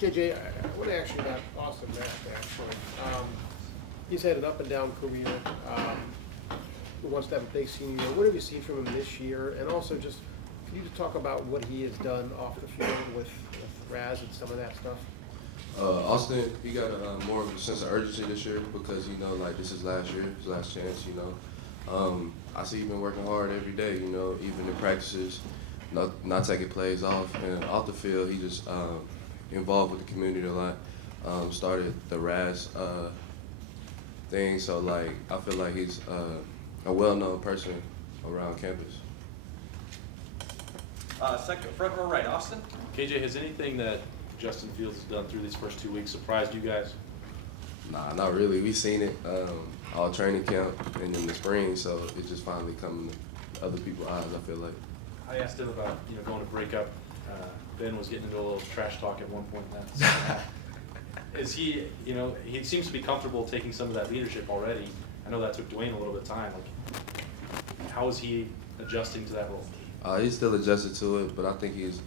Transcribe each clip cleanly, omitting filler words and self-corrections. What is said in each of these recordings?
JJ, I want to ask you about Austin Mack, actually. He's had an up and down career. He wants to have a big senior year. What have you seen from him this year? And also, just can you just talk about what he has done off the field with Raz and some of that stuff? Austin, he got more of a sense of urgency this year because, like this is last year, his last chance, I see he's been working hard every day, even in practices, not taking plays off. And off the field, he just involved with the community a lot, started the Raz thing. So, I feel like he's a well-known person around campus. Second, front row right, Austin. KJ, has anything that Justin Fields has done through these first 2 weeks surprised you guys? Nah, not really. We've seen it all training camp and in the spring, so it's just finally coming to other people's eyes, I feel like. I asked him about going to breakup. Ben was getting into a little trash talk at one point in that second half. Is he, he seems to be comfortable taking some of that leadership already. I know that took Dwayne a little bit of time. How is he adjusting to that role? He's still adjusted to it, but I think he's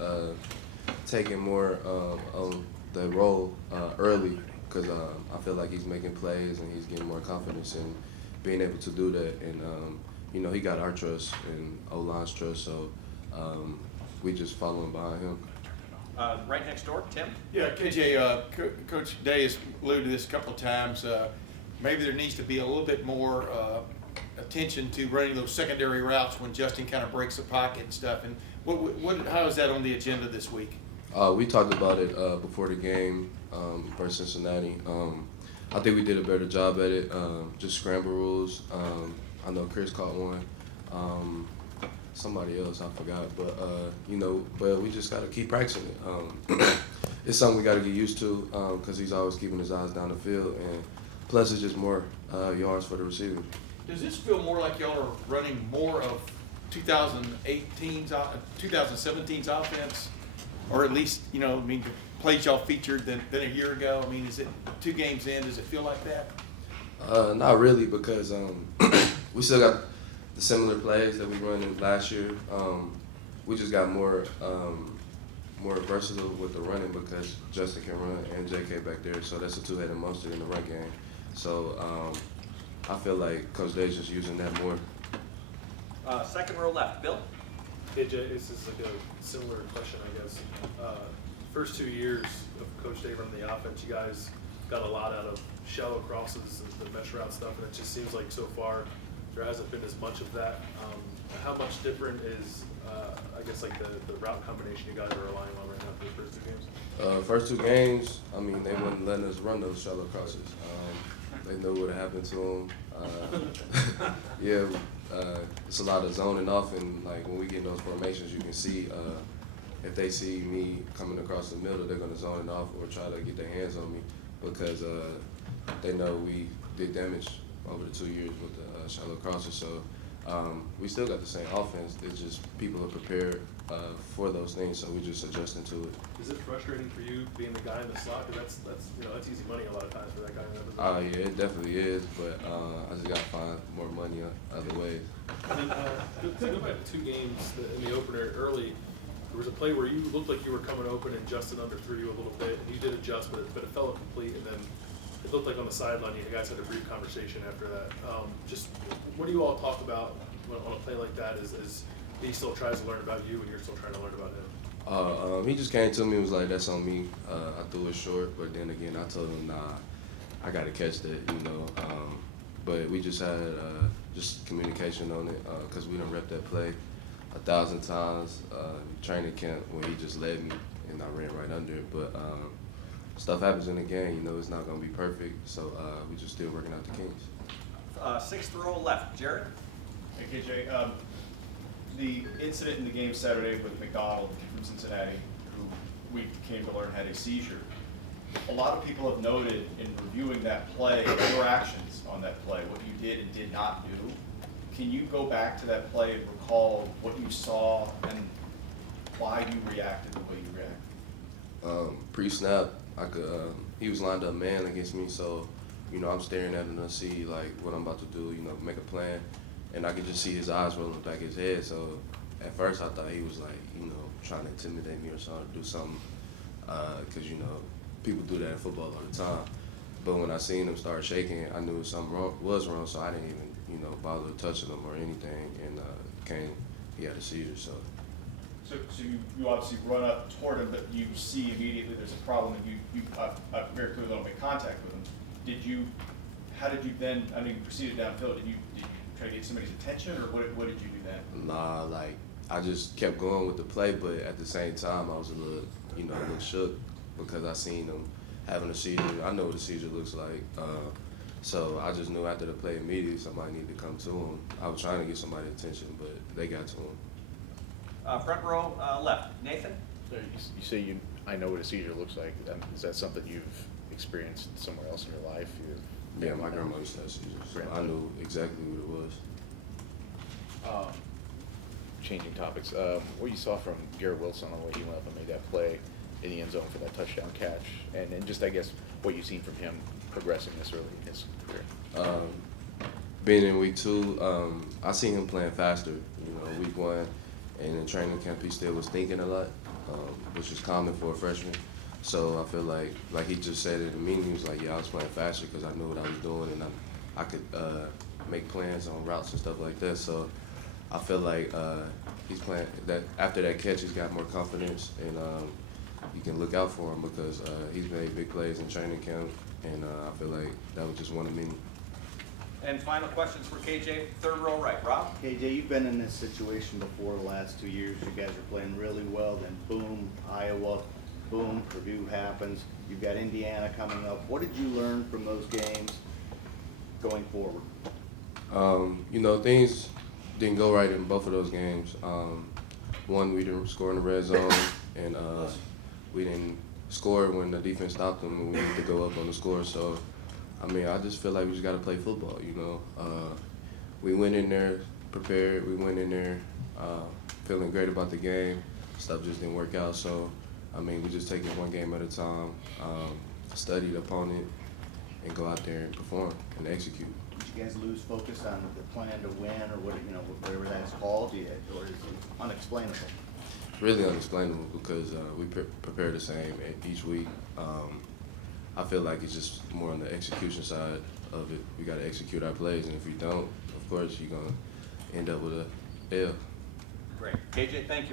taking more on the role early because I feel like he's making plays and he's getting more confidence in being able to do that. And, he got our trust and O-line's trust, so we just following behind him. Right next door, Tim. Yeah, KJ, Coach Day has alluded to this a couple of times. Maybe there needs to be a little bit more attention to running those secondary routes when Justin kind of breaks the pocket and stuff. And how is that on the agenda this week? We talked about it before the game versus Cincinnati. I think we did a better job at it, just scramble rules. I know Chris caught one. Somebody else, I forgot. But, but we just got to keep practicing it. It's something we got to get used to because he's always keeping his eyes down the field. And plus, it's just more yards for the receiver. Does this feel more like y'all are running more of 2017's offense? Or at least, the plays y'all featured than a year ago? Is it 2 games in? Does it feel like that? Not really, because we still got the similar plays that we run in last year. We just got more versatile with the running because Justin can run and JK back there, so that's a two-headed monster in the run game. So I feel like Coach Day's just using that more. Second row left, Bill. KJ, this is like a similar question, I guess. First 2 years of Coach Day running the offense, you guys got a lot out of shallow crosses and the mesh route stuff, and it just seems like so far there hasn't been as much of that. How much different is, I guess, like the route combination you guys are relying on right now for the first 2 games? First 2 games, they wouldn't letting us run those shallow crosses. They knew what happened to them. Yeah, it's a lot of zoning off, and when we get in those formations, you can see if they see me coming across the middle, they're going to zone it off or try to get their hands on me because they know we did damage over the 2 years with the shallow crosses. So we still got the same offense. It's just people are prepared for those things, so we're just adjusting to it. Is it frustrating for you being the guy in the slot? Because that's easy money a lot of times for that guy in that position. Yeah, it definitely is, but I just got to find more money other ways. And then to go back to 2 games in the opener early, there was a play where you looked like you were coming open and Justin underthrew you a little bit, and you did adjust, but it fell incomplete, and then it looked like on the sideline you guys had a brief conversation after that. Just what do you all talk about on a play like that? Is he still tries to learn about you and you're still trying to learn about him? He just came to me and was like, that's on me. I threw it short, but then again, I told him, nah, I got to catch that, But we just had just communication on it because we done rep that play 1,000 times training camp when he just led me and I ran right under it. But stuff happens in the game, it's not going to be perfect. So we just still working out the kinks. Sixth row left, Jared. Hey, KJ. The incident in the game Saturday with McDonald from Cincinnati, who we came to learn had a seizure. A lot of people have noted in reviewing that play, your actions on that play, what you did and did not do. Can you go back to that play and recall what you saw and why you reacted the way you reacted? Pre-snap, he was lined up man against me, so I'm staring at him to see what I'm about to do, make a plan, and I could just see his eyes rolling back his head. So at first I thought he was trying to intimidate me or something, do something, because people do that in football all the time. But when I seen him start shaking, I knew something was wrong, so I didn't even, bother touching him or anything. And he had a seizure, so. So you obviously run up toward him, but you see immediately there's a problem, and you very clearly don't make contact with him. How did you then, proceeded downfield? Did you try to get somebody's attention, or what did you do then? Nah, like, I just kept going with the play, but at the same time, I was a little shook because I seen him having a seizure. I know what a seizure looks like. So I just knew after the play immediately somebody needed to come to him. I was trying to get somebody's attention, but they got to him. Front row left, Nathan? So you say I know what a seizure looks like. Is that something you've experienced somewhere else in your life? Yeah, my grandma used to have seizures, so I knew exactly what it was. Changing topics, what you saw from Garrett Wilson on the way he went up and made that play in the end zone for that touchdown catch, and just, I guess, what you've seen from him progressing this early in his career. Being in week 2, I seen him playing faster, week 1, and in training camp he still was thinking a lot, which is common for a freshman. So I feel like he just said it in the meeting, he was like, yeah, I was playing faster because I knew what I was doing, and I could make plans on routes and stuff like that. So I feel like he's playing that after that catch, he's got more confidence, and you can look out for him because he's made big plays in training camp, and I feel like that was just one of many. And final questions for KJ, third row right, Rob? KJ, you've been in this situation before the last 2 years. You guys are playing really well, then boom, Iowa, boom, Purdue happens. You've got Indiana coming up. What did you learn from those games going forward? Things didn't go right in both of those games. One, we didn't score in the red zone, and we didn't score when the defense stopped them, and we needed to go up on the score. So, I just feel like we just got to play football, We went in there prepared. We went in there feeling great about the game. Stuff just didn't work out. So, we just take it one game at a time, study the opponent, and go out there and perform and execute. Did you guys lose focus on the plan to win, or whatever that's called, or is it unexplainable? It's really unexplainable because we prepare the same each week. I feel like it's just more on the execution side of it. We got to execute our plays, and if we don't, of course, you're going to end up with a L. Great. KJ, thank you.